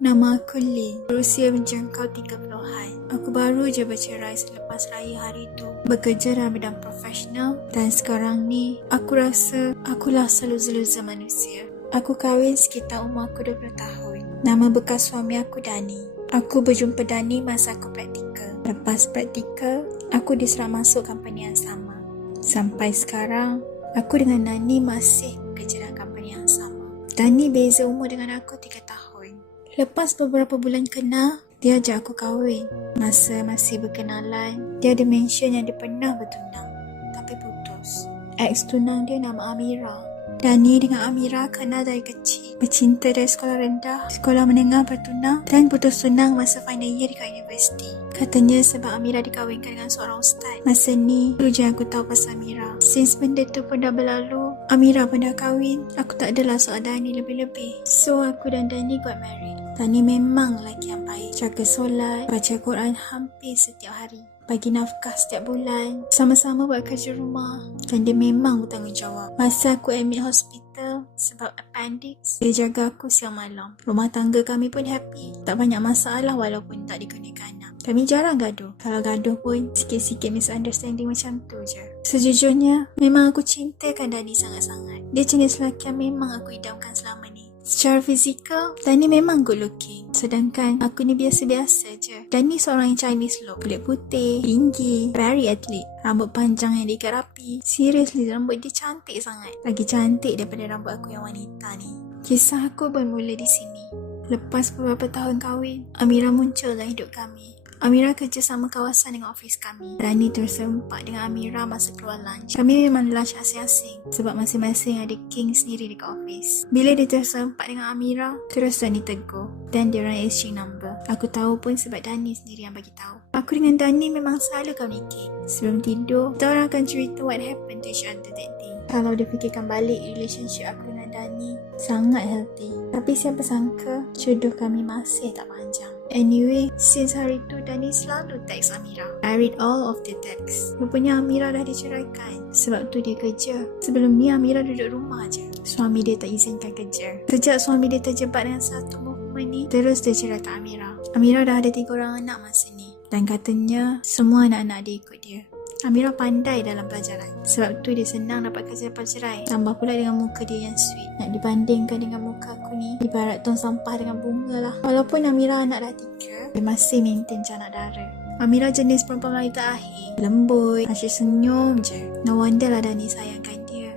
Nama aku Lin, berusia menjangkau 30-an. Aku baru je bercerai selepas raya hari itu. Bekerja dalam bidang profesional dan sekarang ni aku rasa akulah seluza-luza manusia. Aku kahwin sekitar umur aku 20 tahun. Nama bekas suami aku Dani. Aku berjumpa Dani masa aku praktikal. Lepas praktikal, aku diserap masuk company yang sama. Sampai sekarang, aku dengan Dani masih bekerja dalam company yang sama. Dani beza umur dengan aku 3 tahun. Lepas beberapa bulan kenal, dia ajak aku kahwin. Masa masih berkenalan, dia ada mention yang dia pernah bertunang, tapi putus. Ex tunang dia nama Amira. Dani dengan Amira kenal dari kecil. Bercinta dari sekolah rendah, sekolah menengah bertunang dan putus tunang masa final year dekat universiti. Katanya sebab Amira dikahwinkan dengan seorang ustaz. Masa ni, tu je aku tahu pasal Amira. Since benda tu pun dah berlalu, Amira pun dah kahwin, aku tak adalah soal Dani lebih-lebih. So, aku dan Dani got married. Dani memang lelaki yang baik. Jaga solat, baca Quran hampir setiap hari. Bagi nafkah setiap bulan. Sama-sama buat kerja rumah. Dan dia memang bertanggungjawab. Masa aku admit hospital sebab appendix, dia jaga aku siang malam. Rumah tangga kami pun happy. Tak banyak masalah walaupun tak dikurniakan anak. Kami jarang gaduh. Kalau gaduh pun sikit-sikit misunderstanding macam tu je. Sejujurnya, memang aku cintakan Dani sangat-sangat. Dia jenis lelaki yang memang aku idamkan selama ni. Secara fizikal, Dani memang good looking. Sedangkan aku ni biasa-biasa je. Dani seorang yang Chinese look. Kulit putih, tinggi, very athlete. Rambut panjang yang diikat rapi. Seriously, rambut dia cantik sangat. Lagi cantik daripada rambut aku yang wanita ni. Kisah aku bermula di sini. Lepas beberapa tahun kahwin, Amira muncul dalam hidup kami. Amira kerja sama kawasan dengan office kami. Dani terserempak dengan Amira masa keluar lunch. Kami memang lunch asing-asing sebab masing-masing ada king sendiri dekat office. Bila dia terserempak dengan Amira, terus Dani tegur. Dan dia orang exchange number. Aku tahu pun sebab Dani sendiri yang bagi tahu. Aku dengan Dani memang selalu communicate. Sebelum tidur, kita orang akan cerita what happened to each other that day. Kalau dia fikirkan balik relationship aku dengan Dani, sangat healthy. Tapi siapa sangka, jodoh kami masih tak panjang. Anyway, since hari tu Dani selalu text Amira. I read all of the text. Rupanya Amira dah diceraikan. Sebab tu dia kerja. Sebelum ni Amira duduk rumah je. Suami dia tak izinkan kerja. Sejak suami dia terjebak dengan satu movement ni, terus dia ceraikan Amira. Amira dah ada 3 orang anak masa ni. Dan katanya, semua anak-anak dia ikut dia. Amira pandai dalam pelajaran. Sebab tu dia senang dapat kerja lepas cerai. Tambah pula dengan muka dia yang sweet. Nak dibandingkan dengan muka aku ni, ibarat tong sampah dengan bunga lah. Walaupun Amira anak dah 3, dia masih maintain canak dara. Amira jenis perempuan Melayu terakhir. Lembut, asyik senyum je. No wonder lah Dani sayangkan dia.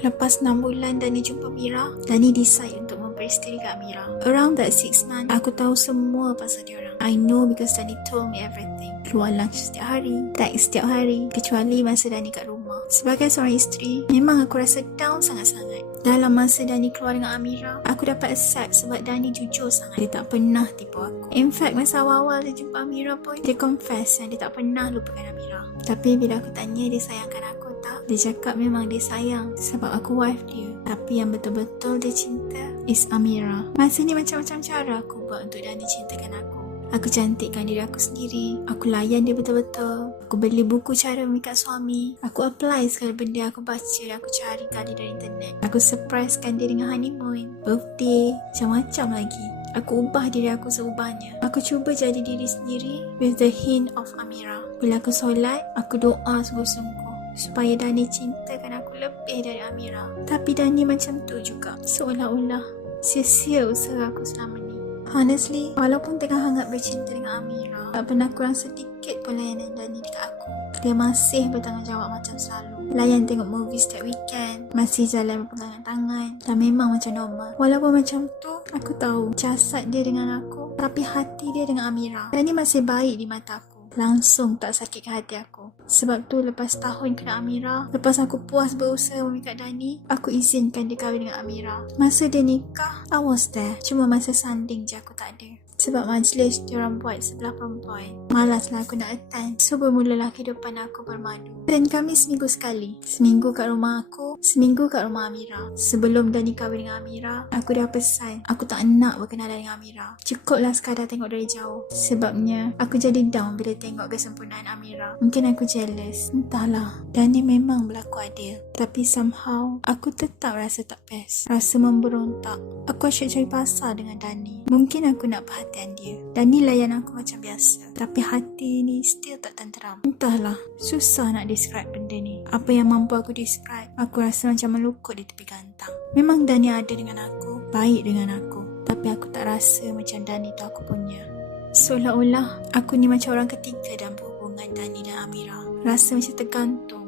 Lepas 6 bulan Dani jumpa Amira, Dani decide untuk memperisteri kat Amira. Around that 6 months, aku tahu semua pasal dia orang. I know because Dani told me everything. Keluar lunch setiap hari, text setiap hari, kecuali masa Dani kat rumah. Sebagai seorang isteri, memang aku rasa down sangat-sangat. Dalam masa Dani keluar dengan Amira, aku dapat accept sebab Dani jujur sangat. Dia tak pernah tipu aku. In fact, masa awal-awal dia jumpa Amira pun, dia confess yang dia tak pernah lupakan Amira. Tapi bila aku tanya dia sayangkan aku tak, dia cakap memang dia sayang sebab aku wife dia. Tapi yang betul-betul dia cinta is Amira. Masa ni macam-macam cara aku buat untuk Dani cintakan aku. Aku cantikkan diri aku sendiri. Aku layan dia betul-betul. Aku beli buku cara memikat suami. Aku apply segala benda aku baca dan aku cari kali dari internet. Aku surprisekan dia dengan honeymoon, birthday, macam-macam lagi. Aku ubah diri aku seubahnya. Aku cuba jadi diri sendiri with the hint of Amira. Bila aku solat, aku doa sungguh-sungguh supaya Dani cintakan aku lebih dari Amira. Tapi Dani macam tu juga. Seolah-olah sia-sia usaha aku selama ni. Honestly, walaupun tengah hangat bercinta dengan Amira, tak pernah kurang sedikit pun layanan Dani dekat aku. Dia masih bertanggungjawab macam selalu. Layan tengok movie setiap weekend. Masih jalan berpegangan tangan. Dan memang macam normal. Walaupun macam tu, aku tahu jasad dia dengan aku, tapi hati dia dengan Amira. Dani masih baik di mata aku. Langsung tak sakitkan hati aku. Sebab tu lepas tahun kena Amira, lepas aku puas berusaha memikat Dani, aku izinkan dia kahwin dengan Amira. Masa dia nikah, I was there. Cuma masa sanding je aku tak ada. Sebab majlis diorang buat sebelah perempuan. Malaslah aku nak attend. So bermulalah kehidupan aku bermadu. Dan kami seminggu sekali. Seminggu kat rumah aku, seminggu kat rumah Amira. Sebelum Dani kahwin dengan Amira, aku dah pesan aku tak nak berkenalan dengan Amira. Cukuplah sekadar tengok dari jauh. Sebabnya aku jadi down bila tengok kesempurnaan Amira. Mungkin aku jealous. Entahlah. Dani memang berlaku adil. Tapi somehow aku tetap rasa tak best. Rasa memberontak. Aku asyik cari pasal dengan Dani. Mungkin aku nak perhatian dia. Dani layan aku macam biasa. Tapi hati ni still tak tenteram. Entahlah, susah nak describe benda ni. Apa yang mampu aku describe, aku rasa macam melukut di tepi gantang. Memang Dani ada dengan aku, baik dengan aku. Tapi aku tak rasa macam Dani tu aku punya. Seolah-olah aku ni macam orang ketiga dalam hubungan Dani dan Amira. Rasa macam tergantung.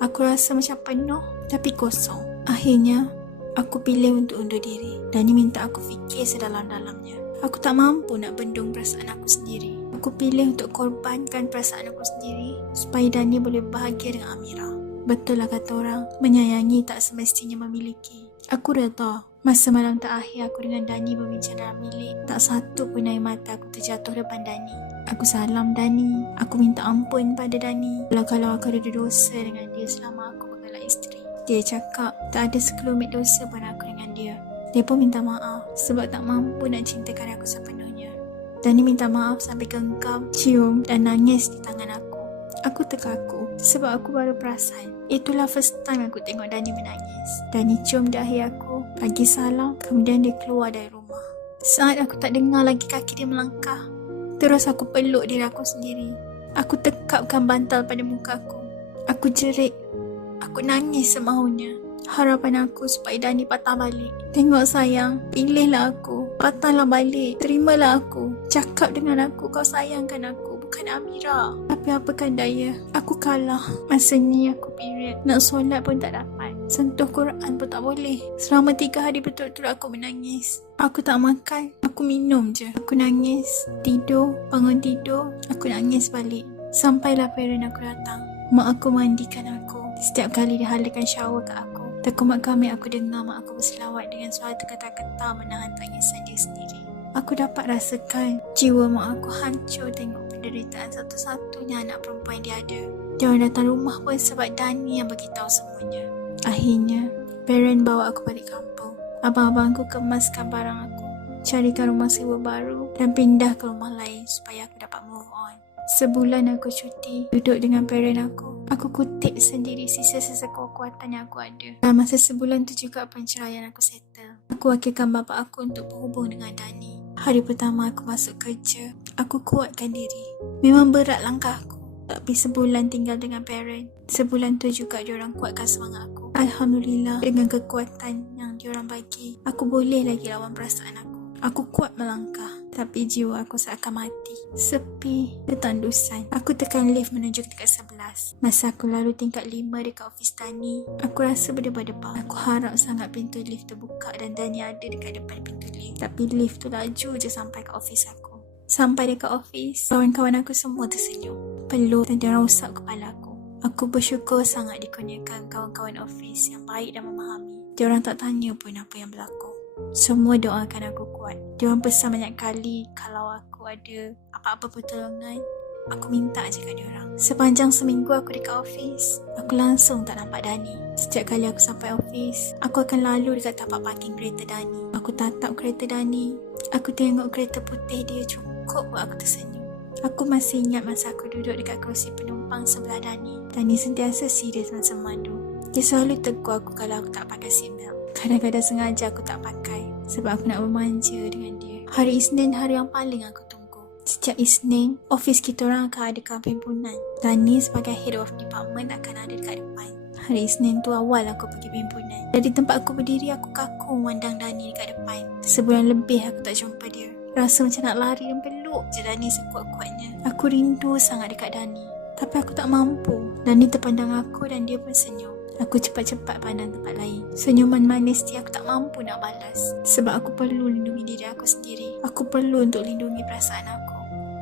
Aku rasa macam penuh tapi kosong. Akhirnya aku pilih untuk undur diri. Dani minta aku fikir sedalam-dalamnya. Aku tak mampu nak bendung perasaan aku sendiri. Aku pilih untuk korbankan perasaan aku sendiri supaya Dani boleh bahagia dengan Amira. Betul lah kata orang, menyayangi tak semestinya memiliki. Aku reda. Masa malam terakhir aku dengan Dani berbincang dalam bilik, tak satu pun air mata aku terjatuh depan Dani. Aku salam Dani. Aku minta ampun pada Dani kalau aku ada dosa dengan dia selama aku bergelar isteri. Dia cakap tak ada sekelumit dosa pun aku dengan dia. Dia pun minta maaf sebab tak mampu nak cintakan aku sepenuhnya. Dani minta maaf sampai genggam, cium dan nangis di tangan aku. Aku terkaku sebab aku baru perasan. Itulah first time aku tengok Dani menangis. Dani cium dahi aku, bagi salam, kemudian dia keluar dari rumah. Saat aku tak dengar lagi kaki dia melangkah, terus aku peluk diri aku sendiri. Aku tekapkan bantal pada muka aku. Aku jerit. Aku nangis semaunya. Harapan aku supaya Dani patah balik. Tengok sayang, pilihlah aku. Patahlah balik. Terimalah aku. Cakap dengan aku, kau sayangkan aku, bukan Amira. Tapi apakan daya, aku kalah. Masa ni aku period. Nak solat pun tak dapat. Sentuh Quran pun tak boleh. Selama 3 hari betul-betul aku menangis. Aku tak makan, aku minum je. Aku nangis, tidur, bangun tidur. Aku nangis balik. Sampailah parent aku datang. Mak aku mandikan aku. Setiap kali dia halakan shower kat aku, terkumat kami aku dengar mak aku berselawat dengan suara tergetar-getar menahan tangisan dia sendiri. Aku dapat rasakan jiwa mak aku hancur tengok penderitaan satu-satunya anak perempuan dia ada. Dia orang datang rumah pun sebab Dani yang beritahu semuanya. Akhirnya, parent bawa aku balik kampung. Abang-abangku kemaskan barang aku, carikan rumah sewa baru dan pindah ke rumah lain supaya aku dapat move on. Sebulan aku cuti, duduk dengan parent aku. Aku kutip sendiri sisa-sisa kekuatan yang aku ada. Dalam masa sebulan tu juga penceraian aku settle. Aku wakilkan bapa aku untuk berhubung dengan Dani. Hari pertama aku masuk kerja, aku kuatkan diri. Memang berat langkah aku. Tapi sebulan tinggal dengan parent, sebulan tu juga diorang kuatkan semangat aku. Alhamdulillah, dengan kekuatan yang diorang bagi, aku boleh lagi lawan perasaan aku. Aku kuat melangkah, tapi jiwa aku seakan mati. Sepi, ketandusan. Aku tekan lift menuju tingkat 11. Masa aku lalu tingkat 5 dekat ofis Dani, aku rasa berdebar-debar. Aku harap sangat pintu lift terbuka dan Dani ada dekat depan pintu lift. Tapi lift tu laju je sampai ke ofis aku. Sampai dekat ofis, kawan-kawan aku semua tersenyum, peluk dan diorang usap kepala aku. Aku bersyukur sangat dikurniakan kawan-kawan ofis yang baik dan memahami. Diorang tak tanya pun apa yang berlaku. Semua doakan aku kuat. Diorang pesan banyak kali kalau aku ada apa-apa pertolongan, aku minta je kat diorang. Sepanjang seminggu aku dekat office, aku langsung tak nampak Dani. Setiap kali aku sampai office, aku akan lalu dekat tapak parking kereta Dani. Aku tatap kereta Dani. Aku tengok kereta putih dia, cukup buat aku tersenyum. Aku masih ingat masa aku duduk dekat kerusi penumpang sebelah Dani. Dani sentiasa serius masa memandu. Dia selalu tegur aku kalau aku tak pakai seatbelt. Kadang-kadang sengaja aku tak pakai sebab aku nak bermanja dengan dia. Hari Isnin hari yang paling aku tunggu. Setiap Isnin, ofis kita orang akan adakan perhimpunan. Dani sebagai head of department akan ada dekat depan. Hari Isnin tu awal aku pergi perhimpunan. Dari tempat aku berdiri, aku kaku memandang Dani dekat depan. Sebulan lebih aku tak jumpa dia. Rasa macam nak lari dan peluk je Dani sekuat-kuatnya. Aku rindu sangat dekat Dani, tapi aku tak mampu. Dani terpandang aku dan dia pun senyum. Aku cepat-cepat pandang tempat lain. Senyuman manis dia aku tak mampu nak balas. Sebab aku perlu lindungi diri aku sendiri. Aku perlu untuk lindungi perasaan aku.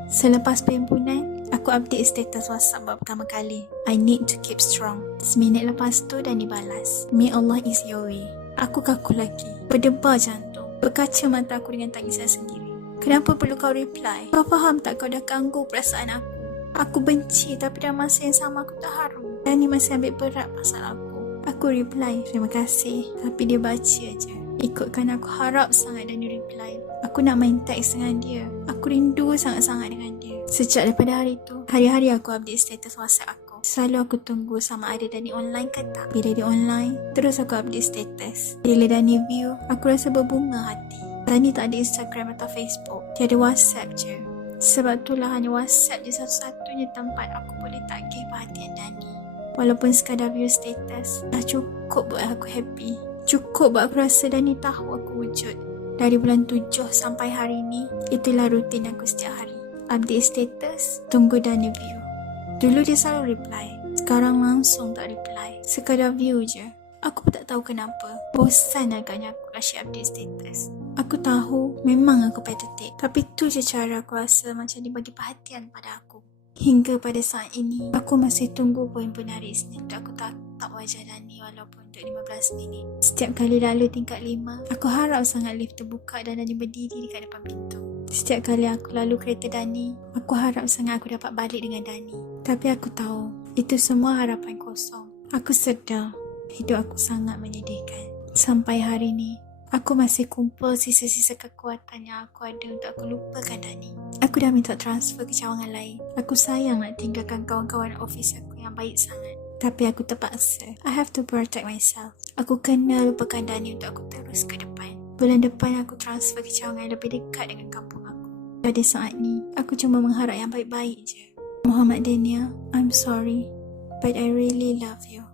Selepas perhimpunan, aku update status WhatsApp buat pertama kali. I need to keep strong. Seminit lepas tu Dani balas, May Allah is your way. Aku kaku lagi. Berdebar jantung. Berkaca mata aku dengan tangisan sendiri. Kenapa perlu kau reply? Kau faham tak kau dah ganggu perasaan aku? Aku benci tapi dalam masa yang sama aku tak haru. Dani masih ambil berat pasal aku. Aku reply, terima kasih. Tapi dia baca je. Ikutkan aku harap sangat Dani reply. Aku nak main teks dengan dia. Aku rindu sangat-sangat dengan dia. Sejak daripada hari tu, hari-hari aku update status WhatsApp aku. Selalu aku tunggu sama ada Dani online ke tak. Bila dia online, terus aku update status. Bila Dani view, aku rasa berbunga hati. Dani tak ada Instagram atau Facebook. Tiada WhatsApp je. Sebab itulah hanya WhatsApp je satu-satunya tempat aku boleh tagih perhatian Dani. Walaupun sekadar view status, dah cukup buat aku happy. Cukup buat aku rasa Dani tahu aku wujud. Dari bulan 7 sampai hari ni, itulah rutin aku setiap hari. Update status, tunggu Dani view. Dulu dia selalu reply, sekarang langsung tak reply. Sekadar view je. Aku pun tak tahu kenapa. Bosan agaknya aku asyik update status. Aku tahu memang aku pathetic, tapi tu je cara aku rasa macam dia bagi perhatian pada aku. Hingga pada saat ini, aku masih tunggu poin-poin hari Isnin untuk aku tatap wajah Dani walaupun untuk 15 minit. Setiap kali lalu tingkat 5, aku harap sangat lift terbuka dan Dani berdiri dekat depan pintu. Setiap kali aku lalu kereta Dani, aku harap sangat aku dapat balik dengan Dani. Tapi aku tahu, itu semua harapan kosong. Aku sedar, hidup aku sangat menyedihkan. Sampai hari ni, aku masih kumpul sisa-sisa kekuatan yang aku ada untuk aku lupakan Dani. Aku dah minta transfer ke cawangan lain. Aku sayang nak tinggalkan kawan-kawan office aku yang baik sangat. Tapi aku terpaksa. I have to protect myself. Aku kena lupakan Dani untuk aku terus ke depan. Bulan depan aku transfer ke cawangan yang lebih dekat dengan kampung aku. Pada saat ni, aku cuma mengharap yang baik-baik je. Muhammad Daniel, I'm sorry, but I really love you.